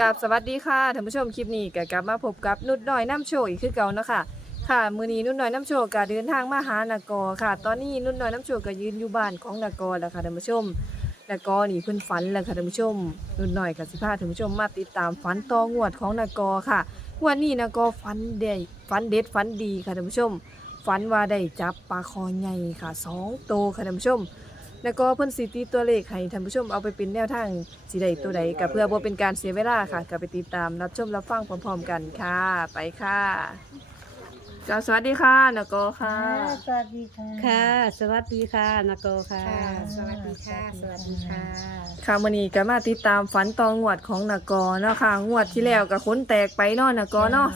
กับสวัสดีค่ะท่านผู้ชมคลิปนี้ก็กลับมาพบกับนุดน้อยน้ำโชว์อีกคือเก่านะคะค่ะมือนี้นุดน้อยน้ำโชว์ก็เดินทางมาหานากอค่ะ ตอนนี้นุดน้อยน้ำโชว์ก็ยืนอยู่บ้านของนากอแล้วค่ะท่านผู้ชมนากอนี่เพิ่นฝันแล้วค่ะท่านผู้ชมนุดน้อยก็สิพาท่านผู้ชมมาติดตามฝันต่องวดของนากอค่ะวดนี้นากอฝันได้ฝันเด็ดฝันดีค่ะท่านผู้ชมฝันว่าได้จับปลาคอใหญ่ค่ะสองโตค่ะท่านผู้ชม แล้วก็เพิ่นสิตีตัวเลขให้ท่านผู้ชมเอาไปเป็นแนวทางสิได้ตัวใดก็เพื่อบ่เป็นการเสียเวลาค่ะก็ไปติดตามรับชมรับฟังพร้อมๆกันค่ะ ไปค่ะจ้าสวัสดีค่ะนกโกค่ะ สวัสดีค่ะ ค่ะ สวัสดีค่ะนาโกค่ะค่ะสวัสดีค่ะ สวัสดีค่ะ ค่ะมื้อนี้ก็มาติดตามฝันตองงวดของนกอเนาะค่ะงวดที่แล้วก็ขนแตกไปเนาะนกอเนาะ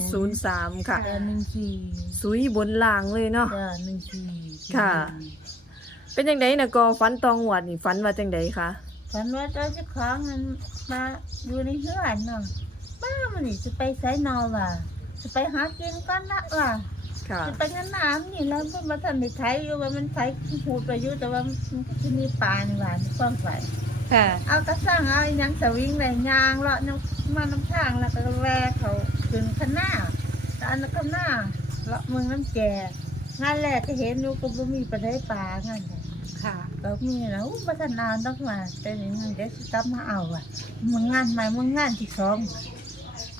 3003ค่ะเดือนหนึ่งสี่สุยบนล่างเลยเนาะเดือนหนึ่งสี่ค่ะ เป็นจังไดนกอฝันตองงวดนี่ฝันว่าจังไดคะฝันว่าเจ้าเจ้าของมันมาอยู่ในเฮือนเนาะป้ามันนี่จะไปไสนอว่ะจะไปหากินก้อนละว่ะค่ะจะไปงั้นน้ำนี่แล้วเพิ่นมาทำในไทยอยู่ว่ามันไทยหูดไปอยู่แต่ว่ามันก็จะมีปลาในหวานความใสค่ะ เอากระสังเอาอีหยังสวิงเลยยางเลาะน้ำมาน้ำทางแล้วก็แวกเขาขึ้นข้างหน้าแล้วอันนั้นข้างหน้าเลาะเมืองน้ำแก่งานแรกก็เห็นอยู่ก็บ่มีปลาได้ปลางานน่ะ ค่ะ ก็มีนะอู้บัฒนานต้องมาแต่นี่มันเด็กสิกลับมาเอาอะมึงงานใหม่มึงงานที่สอง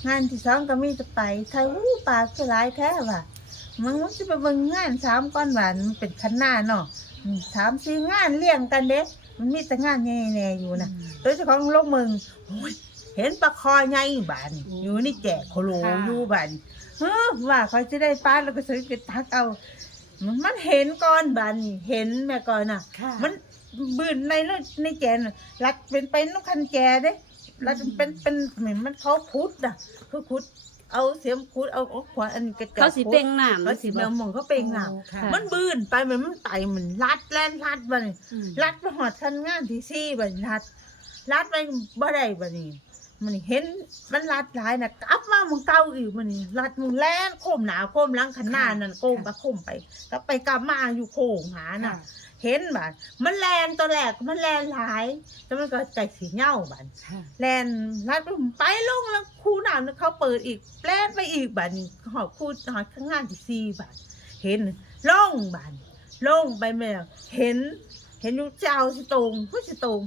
งานที่สองก็มีแต่ไปไทยอู้ปลาก็หลายแท้ว่ะมันมันจะไปเบิ่งงานสามก้อนหวานมันเป็นคันหน้าเนาะอืมสามสี่งานเลี้ยงกันเด็กมันมีแต่งานแน่ๆอยู่นะโดยเฉพาะโลกมึงโอ้ยเห็นปลาคอใหญ่บานอยู่นี่แจกโคโลค่ะอยู่บานเฮ้อว่าเขาจะได้ปลาแล้วก็ซื้อไปทักเอา มันมันเห็นก้อนบานนี่เห็นแม่ก่อนน่ะ ค่ะ มันบืนในรถในแกนน่ะรัดเป็นไปน้ำคันแกเด้รัดเป็นเป็นเหมือนมันเขาพุดน่ะ คือคุด เอาเสียมคุดเอาเอาขวานอันกระจกเขาสิเป่งน้ำเขาสิเมมองเขาเป่งน้ค่ะำมันบืนไปเหมือนมันไตเหมือนลัดแล่นลัดบานอืมรัดไปหอดคันงานที่ซี่บัดรัดรัดไปบ่ได้บัดนี้ มันเห็นมันรัดหลายน่ะกลับมามึงเก่าอีกมันนี่รัดมึงแล่นโคมหนาโคมหลังขันหน้านั่นโคมไปโคมไปกลับไปกลับมาอยู่โค้งหาน่ะ เห็นบัดมันแลนตัวแรกมันแลนหลายแต่มันก็ใจสีเหย้าบัดค่ะแลนรัดไปไปลงแล้วคูน้ำเขาเปิดอีกแล่นไปอีกบัดนี้หอดคูหอดข้างงานที่ซี่บัดเห็นลงบัดลงไปแม่เห็น เห็นอยู่เจ้าสิตรงก็สิตรง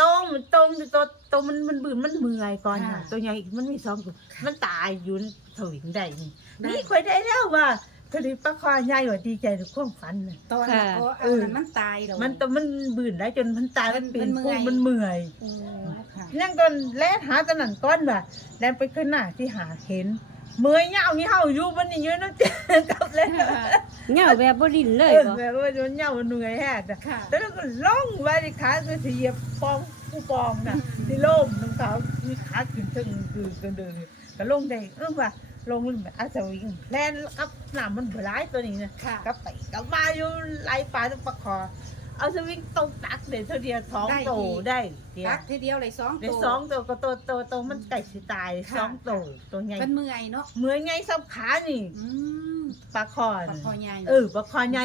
ตรงมันตรงสิตัวตัวมันมันบืนมันเมื่อยก่อนค่ะ ตัวใหญ่อีกมันมีสองตัวมันตายอยู่ในถวิงได้นี่นี่คอยได้แล้วว่าคดีปลาคอใหญ่ว่าดีใจในความฝันน่ะตอนนั้นก็เอานั้นมันตายแล้วมันตัวมันบืนได้จนมันตายมันเป็นมันเมื่พุ่อยงมันเมื่อยโอ้ค่ะนั่งตอนแล่นหาตะนันก้อนว่ะแล่นไปขึ้นหน้าที่หาเห็น เมื่อยเหงาเหี่ยวอยู่มันนี่อยู่นั่นเจ๊กับแล้วเหงาแบบบ่ดิ้นเลยเออบ่แบบว่ามันเหงามันเหนื่อยแฮะค่ะแล้วก็ล่องไว้ที่ขาคือสีเหยียบปองผู้ปองน่ะที่ล่มน้ำขาวมีขาขึ้นถึงคือกันเดินก็ลงได้เออว่าลงมันแบบอาสวิงแล่นกับน้ำมันเบร้ายตัวนี้นะค่ะก็ไปก็มาอยู่ไล่ปลาต้องประคอ เอาสวิงตรงตักเดี๋ยวเท่าเดียวสองได้โตอีก ได้เดียวตักทีเดียวเลยสองเดี๋ยวตัวสองตัวก็ตัวตัวตัวมันไก่สิตายค่ะสองโตตัวใหญ่มันเมื่อยเนาะเหมือนไงสับขานี่อืมปลาคอปลาน่ะคอใหญ่เออปลาคอใหญ่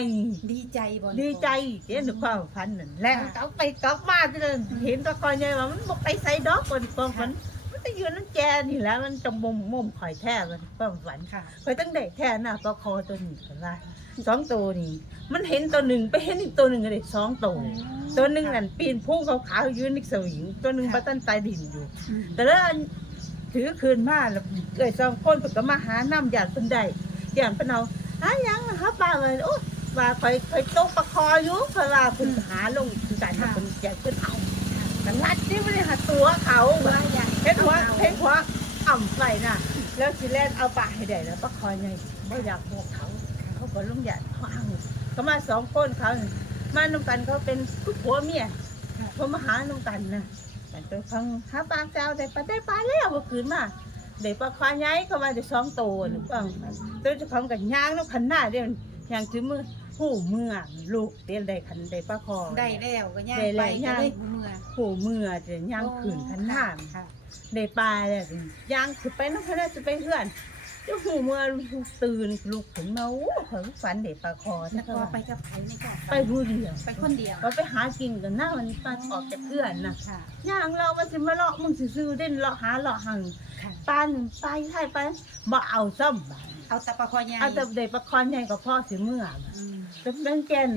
ดีใจบ่ ดีใจเห็นความฝันนั่นแหละกลับไปกลับมาที่นั่นเห็นตะกอนใหญ่ว่ามันบอกไปใส่ดอกคนความฝัน มันจะอยู่นั่นแกนี่แหล้วมันจะมุมมุมข่อยแท้มันความฝันค่ะ ข่อยตั้งแต่แท้น่ะปลาคอตัวนี้กันว่าสองตัวนี่มันเห็นตัวหนึ่งไปเห็นอีกตัวหนึ่งเลยสองตัวตัวหนึ่งนั่นปีนพุ่งขาวๆยืนนิกสวิงตัวหนึ่งบัตันใต้ดินอยู่อืมแต่แล้วอันถือคืนมาแล้วเอ้ยสองคนเพิ่นก็มาหาน้ำหยาดเพิ่นได้หยาดเพิ่นเอาหาหยังหาปลาเลยโอ้ว่าข่อยข่อยตกปลาคออยู่เพราะว่าเพิ่นหาลงคือกันเพิ่นหยาดเพิ่นเอาแต่งัดนี่บ่ได้หาตัวเขาว่าใหญ่ เห็นหัวเห็นหัวอ่ำใส่น่ะ แล้วสิแล่นเอาปลาให้ได้แล้วปลาคอใหญ่บ่อยากบอกเขา เขาก็ลงหยาดเขาเอาก็มาสองคนเขา มานำกันเขาเป็นคู่ผัวเมียเขามาหานำกันนะแต่ตัวเขาหาปลาแซวได้ปลาได้ปลาแล้วเมื่อคืนมาได้ปลาควายใหญ่เขามาได้สองตัวหนึ่งปังตัวเจ้าของกับย่างแล้วขันหน้าเดียวย่างถือมือ หูเมื่อลูกเดียวได้ขันได้ปลาคอได้แล้วก็ย่างได้ไปแล้วก็ย่างเลยเมื่อยหูเมื่อจะย่างขืนขันหน้าค่ะได้ปลาแล้วย่างคือไปน้องพระจะไปเพื่อน จะหูเมื่อตื่นลุกขึ้นมาโอ้เพิ่งฝันเด็กปลาคอแล้วก็ไปกับใครในก็ไปผู้เดียวไปคนเดียวก็ไปหากินกันหน้าวันนี้ป้าออกจากเพื่อนนะค่ะย่างเรามาสิมาเลาะมึงซื้อๆเด่นเลาะหาเลาะหังค่ะปานไปไทยไปบ่เอาซ้ำบาดเอาตะปะคอใหญ่เอาแต่เด็กประคอนใหญ่กับพ่อสิเมื่อมาอืมแต่เป็นแกน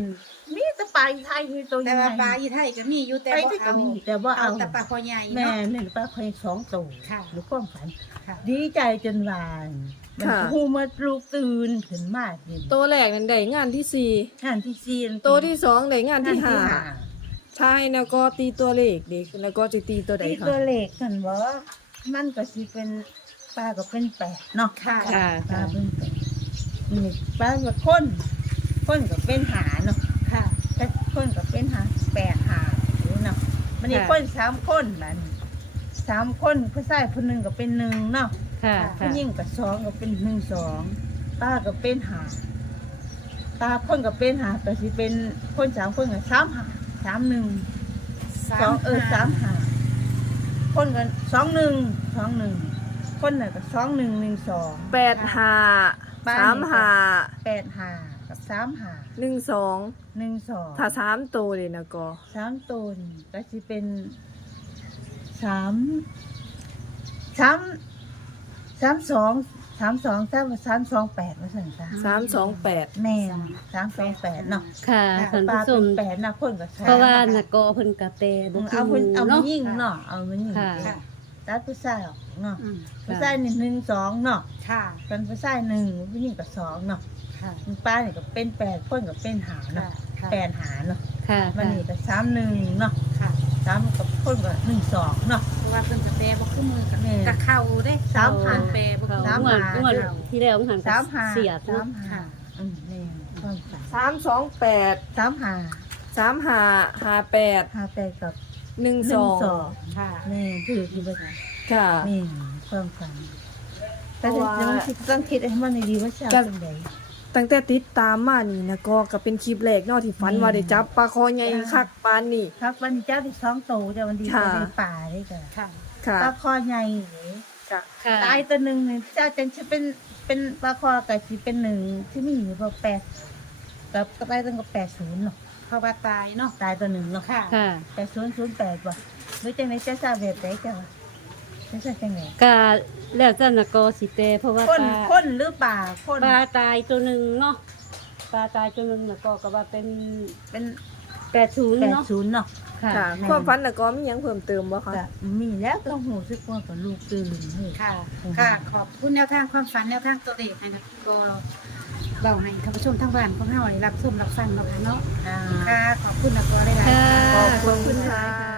มีแต่ปลาไทยมีตัวใหแต่ญ่ว่าปลาอีไทยก็มีอยู่แต่ไปบ่ที่ก็เอามีแต่ว่าเอาเอาตะปะคอใหญ่แม่เนาะหนึ่งปลาคอยสองตัวค่ะ หรือความฝัน ค่ะ ดีใจจนวานมันค่ะ หูมาลูกตื่นขึ้นมาดิตัวแรกนั้นได้งานที่สี่งานที่ซีนตัวที่สองได้งานงานที่ที่ห้าห้าใช่แล้วก็ตีตัวเลขเด็กแล้วก็จะตีตัวใดตีคะตัวเล็กกันบ่มันก็สิเป็นปลาก็เป็นแปดเนาะค่ะ ค่ะปลาเป็นแปดนี่ปลาก็คนคนก็เป็นหาเนาะ ค่ะแต่คนก็เป็นหาแปดหาอยู่เนาะมันนี่ค่ะ คนสามคนมันสามคนผู้ชายคนหนึ่งก็เป็นหนึ่งเนาะค่ะผู้ค่ะหญิงก็สองก็เป็นหนึ่งสองป้าก็เป็นหาป้าคนก็เป็นหาก็สิเป็นคนสามคนก็สามหาสามหนึ่งสองเออสามหาคนก็สองหนึ่งสองหนึ่งคนน่ะก็สองหนึ่งหนึ่งสอง แปดห้าบ้านสามห้าแปดหา กับสามหาหนึ่งสองหนึ่งสองถ้าสามตัวเลยนะก็สามตัวนี่ก็สิเป็นสามสามสามสองสามสองสามสามสองแปดมาสั่นจ้าสามสองแปดแม่นสามสองแปดเนาะค่ะท่านปลาผู้ชเป็มนแปดนะคนก็ใช้เพราะว่านักกอเพิ่นกะแปลบ่คืเอาอหเพิ่นมู่เอามาเนาะยิงเนาะเอามายิงค่ะค่ะตัดผู้ชายออกเนาะอืมผู้ชายนี่หนึ่งสองเนาะค่ะ เป็นผู้ชายหนึ่งผู้หญิงก็สองเนาะ ค่ะปลาเนี่ยก็เป็นแปดคนก็เป็นหาค่ะเนาะค่ะแปดหาเนาะค่ะมันนี่ก็สามหนึ่งเนาะค่ะสามกับคนก็หนึ่งสองเนาะเพราะว่าเพิ่นกะแปรบ่คือมือกับแม่กะเข้าเด้สามพันแปรบ่คือสามงวดงวดที่แล้วมันหันสามหาเสียสาเนาะมหาอืมแม่นความฝันสามสองแปดสามหาสามห้าห้าแปดห้าแปดกับหนึ่งหสนึ่องงสองค่ะแม่คือคือว่าค่ะนี่ความฝันแต่เพราะว่าต้องคิดต้องคิดให้มันดีๆว่าจะเอาเป็นไง ตั้งแต่ติดตามมานี่นะก็ก็เป็นคลิปแรกเนาะที่ฝันอืมว่าได้จับปลาคอใหญ่จ้าคักปานนี่ ครับวันนี้เจ้าที่สองโตจะวันดีค่ะจะในป่าได้จ้ะค่ะ ค่ะปลาคอใหญ่เลยค่ะค่ะตายตัวหนึ่งเนี่ยเจ้าจันจะเป็นเป็นปลาคอกับที่เป็นหนึ่งที่มีอยู่พอแปดกับกับตายตั้งกับแปดศูนย์เนาะเพราะว่าตายเนาะตายตัวหนึ่งเนาะค่ะ ค่ะ แปดศูนย์ศูนย์แปดว่ะหรือจังไหนเจ้าทราบแบบไหนจ้ะวะ เจ้าทราบจังไหนกะแล้วแต่นักกอสิแปลเพราะว่าคนปลาคนหรือป่าคนปลาตายตัวหนึงเนาะปลาตายตัวหนึงนักกอก็ว่าเป็นเป็น80แปดเนาะศูนย์เนาะ ค่ะค่ะแม่นความฝันนะก็มีหยังเพิ่มเติมบ่คะก็มีแล้วก็หูสึกว่ากับลูกตื่นเฮ้ย ค่ะ ค่ะ ขอบคุณแนวทางความฝันแนวทางตัวเลขให้นะก็เบาให้ท่านผู้ชมทางบ้านของเฮาได้รับชมรับฟังเนาะค่ะเนาะอ่าค่ะ ขอบคุณนะตัวได้หลายค่ะขอบคุณค่ะ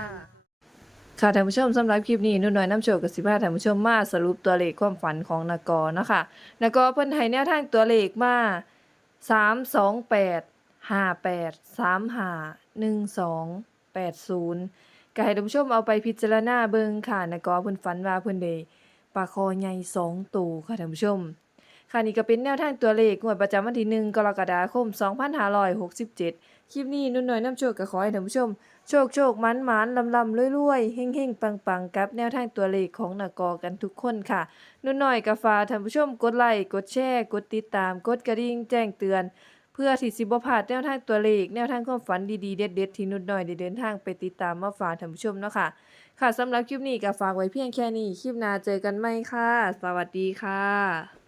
ค่ะท่านผู้ชมสำหรับคลิปนี้นุ่นน้อยน้ำโชคกับสิบห้าท่านผู้ชมมาสรุปตัวเลขความฝันของนกอนะคะนกอเพิ่นให้แนวทางตัวเลขมาสามสองแปดห้าแปดสามห้าหนึ่งสองแปดศูนย์ก็ให้ท่านผู้ชมเอาไปพิจารณาเบิ่งค่ะนกอเพิ่นฝันว่าเพิ่นได้ปลาคอใหญ่สองตัวค่ะท่านผู้ชม ค่ะนี่ก็เป็นแนวทางตัวเลขงวดประจำวันที่ 1 กรกฎาคม 2567 คลิปนี้นุ่นน้อยน้ำโชคก็ขอให้ท่านผู้ชม โชคโชคมันมันลำลำรวยๆเฮ่งเฮงปังปังกับแนวทางตัวเลขของนกอกันทุกคนค่ะนุ่นน้อยก็ฝาท่านผู้ชมกดไลค์กดแชร์กดติดตามกดกระดิ่งแจ้งเตือน เพื่อที่สิบพลาดแนวทางตัวเลขแนวทางความฝันดีๆเด็ดๆที่นุ่นน้อยได้เดินทางไปติดตามมาฝากท่านผู้ชมเนาะค่ะค่ะสำหรับคลิปนี้ก็ฝากไว้เพียงแค่นี้คลิปหน้าเจอกันใหม่ค่ะ สวัสดีค่ะ